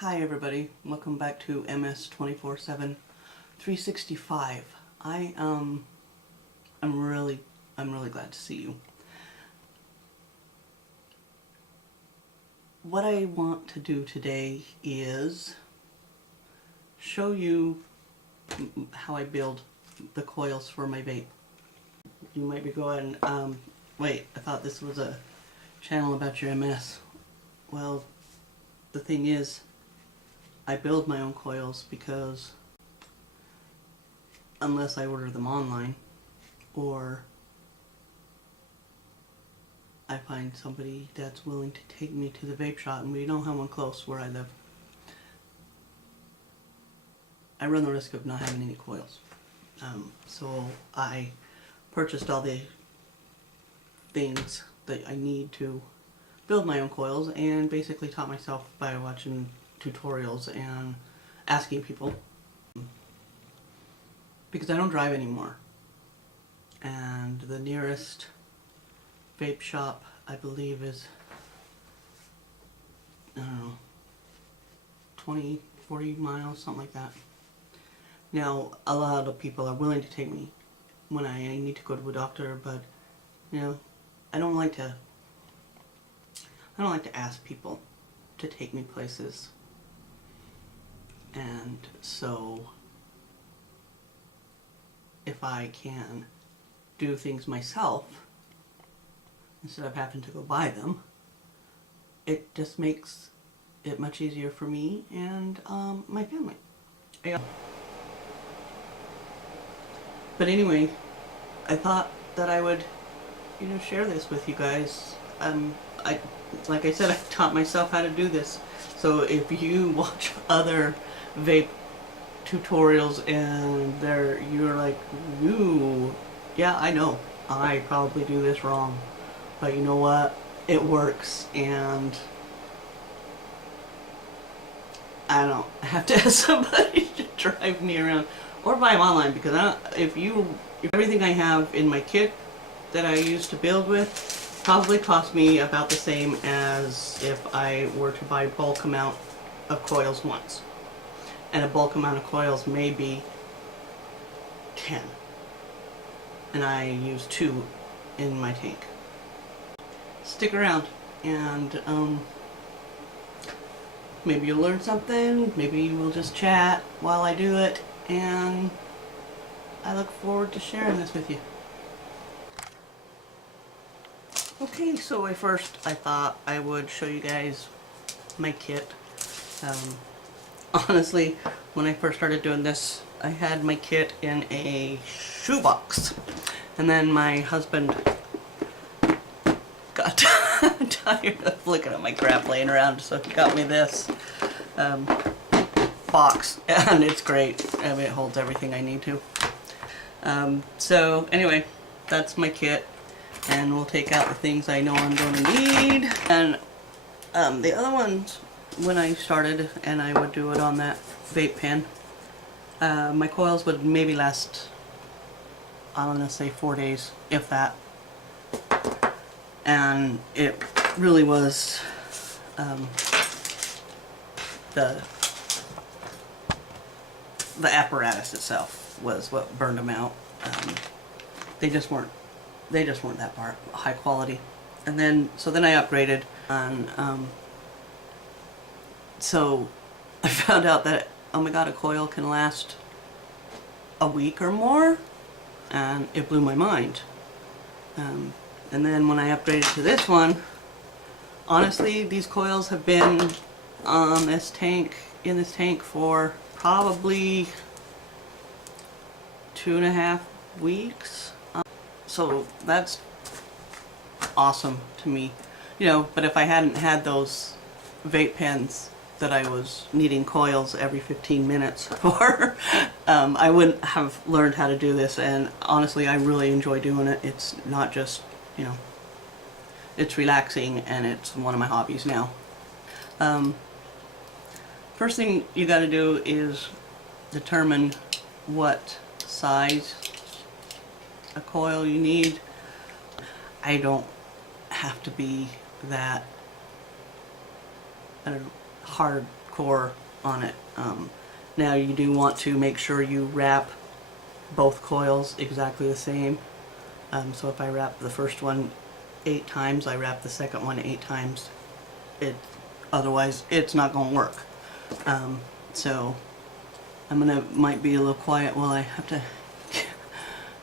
Hi everybody, welcome back to MS 24/7 365. I'm really glad to see you. What I want to do today is show you how I build the coils for my vape. You might be going, wait, I thought this was a channel about your MS. Well, the thing is, I build my own coils because unless I order them online or I find somebody that's willing to take me to the vape shop, and we don't have one close where I live, I run the risk of not having any coils. So I purchased all the things that I need to build my own coils and basically taught myself by watching tutorials and asking people, because I don't drive anymore, and the nearest vape shop I believe is, I don't know, 20-40 miles, something like that. Now a lot of people are willing to take me when I need to go to a doctor, but you know, I don't like to ask people to take me places. And so if I can do things myself instead of having to go buy them, it just makes it much easier for me and my family. But anyway, I thought that I would, share this with you guys. Like I said, I taught myself how to do this. So if you watch other vape tutorials and you're like, ooh, yeah, I know, I probably do this wrong, but you know what, it works, and I don't have to ask somebody to drive me around or buy them online, because if everything I have in my kit that I use to build with probably cost me about the same as if I were to buy a bulk amount of coils once. And a bulk amount of coils may be 10. And I use 2 in my tank. Stick around and maybe you'll learn something, maybe we'll just chat while I do it, and I look forward to sharing this with you. Okay, so I thought I would show you guys my kit. Honestly, when I first started doing this, I had my kit in a shoebox, and then my husband got tired of looking at my crap laying around, so he got me this box, and it's great. I mean, it holds everything I need to. So anyway, that's my kit. And we'll take out the things I know I'm going to need. And the other ones, when I started and I would do it on that vape pen, my coils would maybe last, I don't know, say 4 days, if that. And it really was the apparatus itself was what burned them out. They just weren't that high quality. And then I upgraded, and so I found out that, oh my god, a coil can last a week or more, and it blew my mind. And then when I upgraded to this one, honestly, these coils have been in this tank for probably 2.5 weeks. So that's awesome to me, but if I hadn't had those vape pens that I was needing coils every 15 minutes for, I wouldn't have learned how to do this. And honestly, I really enjoy doing it. It's not just, it's relaxing, and it's one of my hobbies now. First thing you got to do is determine what size a coil you need. I don't have to be that hardcore core on it. Now you do want to make sure you wrap both coils exactly the same. So if I wrap the first one 8 times, I wrap the second one 8 times. Otherwise it's not going to work. So might be a little quiet while I have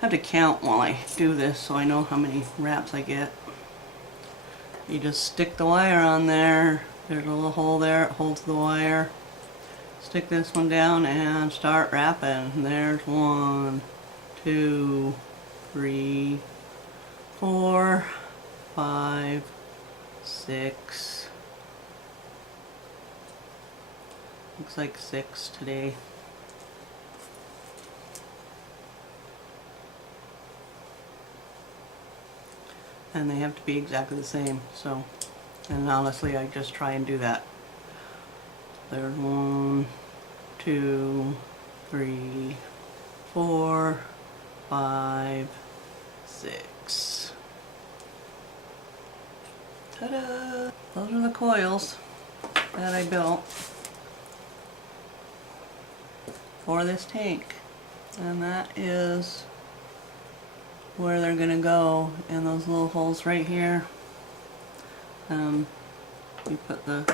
to count while I do this, so I know how many wraps I get. You just stick the wire on there. There's a little hole there, it holds the wire. Stick this one down and start wrapping. There's 1, 2, 3, 4, 5, 6. Looks like 6 today. And they have to be exactly the same, so, and honestly I just try and do that. There's 1, 2, 3, 4, 5, 6. Ta-da! Those are the coils that I built for this tank, and that is where they're gonna go, in those little holes right here. You put the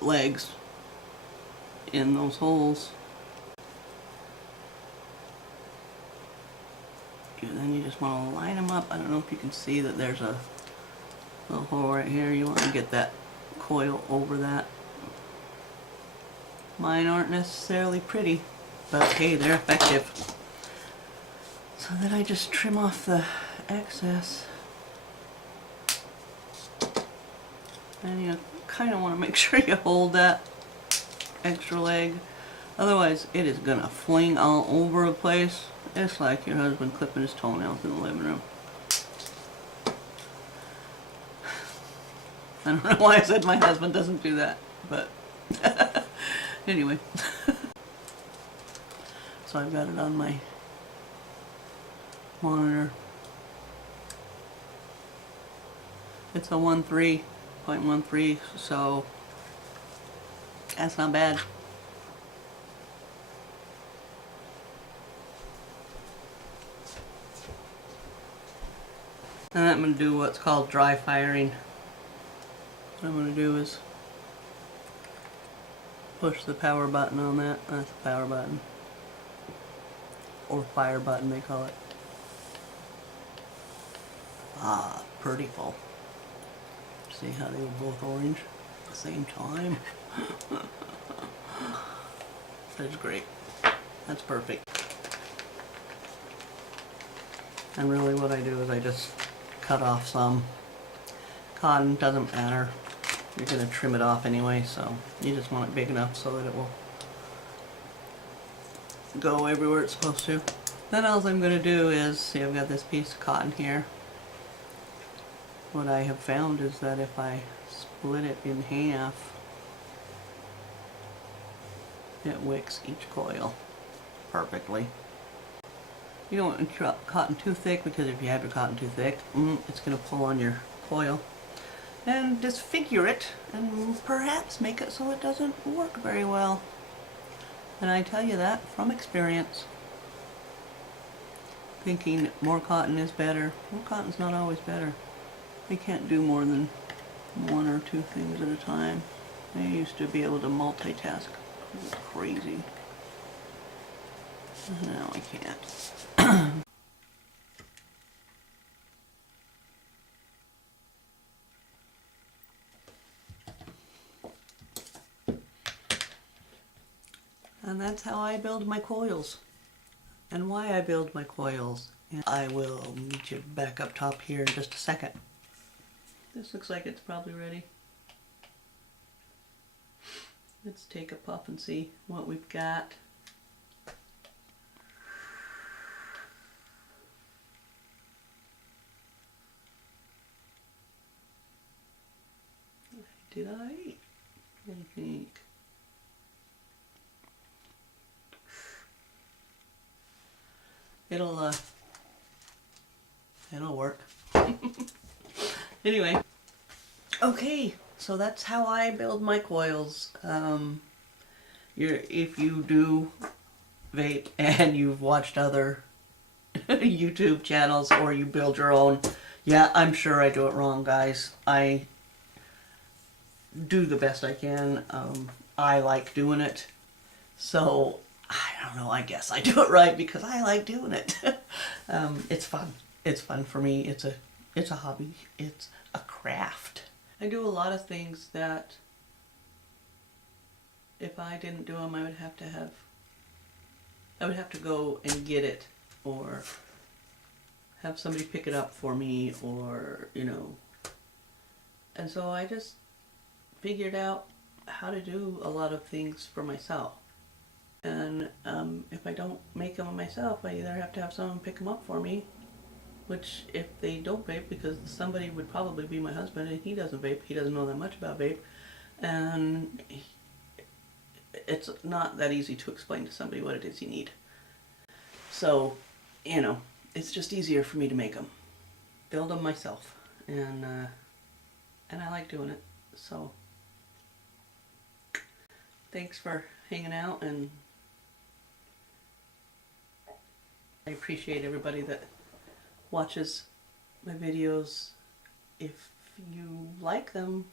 legs in those holes, and then you just want to line them up. I don't know if you can see that there's a little hole right here. You want to get that coil over that. Mine aren't necessarily pretty, but hey, they're effective. So then I just trim off the excess. And you kind of want to make sure you hold that extra leg. Otherwise, it is going to fling all over the place. It's like your husband clipping his toenails in the living room. I don't know why I said my husband doesn't do that, but anyway. So I've got it on my monitor. It's a 1.13, so that's not bad. And I'm going to do what's called dry firing. What I'm going to do is push the power button on that. That's the power button. Or fire button they call it. Ah, pretty full. See how they were both orange at the same time? That's great. That's perfect. And really what I do is I just cut off some cotton. Doesn't matter. You're going to trim it off anyway, so you just want it big enough so that it will go everywhere it's supposed to. Then all I'm going to do is, see, I've got this piece of cotton here. What I have found is that if I split it in half, it wicks each coil perfectly. You don't want your cotton too thick, because if you have your cotton too thick, it's going to pull on your coil and disfigure it and perhaps make it so it doesn't work very well. And I tell you that from experience. Thinking more cotton is better. More cotton's not always better. They can't do more than 1 or 2 things at a time. I used to be able to multitask. It was crazy. Now I can't. And that's how I build my coils. And why I build my coils. And I will meet you back up top here in just a second. This looks like it's probably ready. Let's take a puff and see what we've got. Did I? I think. It'll work. Anyway. Okay, So that's how I build my coils. If you do vape and you've watched other YouTube channels or you build your own, yeah, I'm sure I do it wrong, guys. I do the best I can. I like doing it. So, I don't know, I guess I do it right because I like doing it. It's fun. It's fun for me. It's a hobby. It's a craft. I do a lot of things that if I didn't do them, I would have to go and get it, or have somebody pick it up for me, or, you know. And so I just figured out how to do a lot of things for myself. And if I don't make them myself, I either have to have someone pick them up for me, which if they don't vape, because somebody would probably be my husband, and he doesn't vape, he doesn't know that much about vape, and it's not that easy to explain to somebody what it is you need. So, you know, it's just easier for me to make them, build them myself, and I like doing it. So, thanks for hanging out, and I appreciate everybody that watches my videos. If you like them,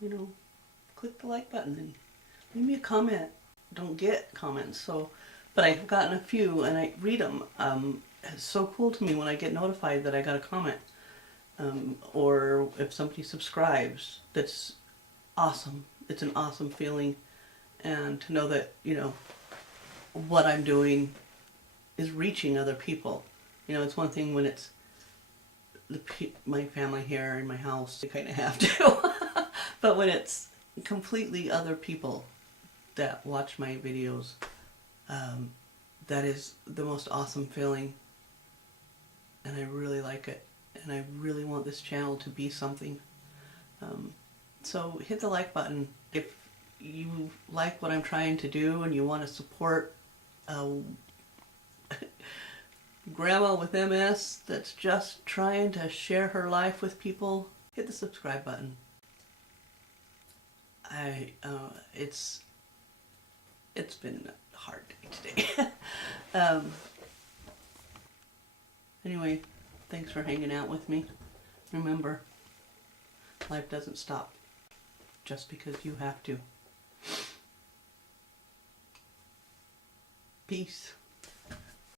you know, click the like button and leave me a comment. Don't get comments, so, but I've gotten a few and I read them. It's so cool to me when I get notified that I got a comment, or if somebody subscribes. That's awesome. It's an awesome feeling, and to know that, you know, what I'm doing is reaching other people. You know, it's one thing when it's my family here in my house, you kind of have to. But when it's completely other people that watch my videos, that is the most awesome feeling. And I really like it. And I really want this channel to be something. So hit the like button if you like what I'm trying to do and you want to support grandma with MS that's just trying to share her life with people. Hit the subscribe button. It's been a hard day today. Anyway, thanks for hanging out with me. Remember, life doesn't stop just because you have to. Peace.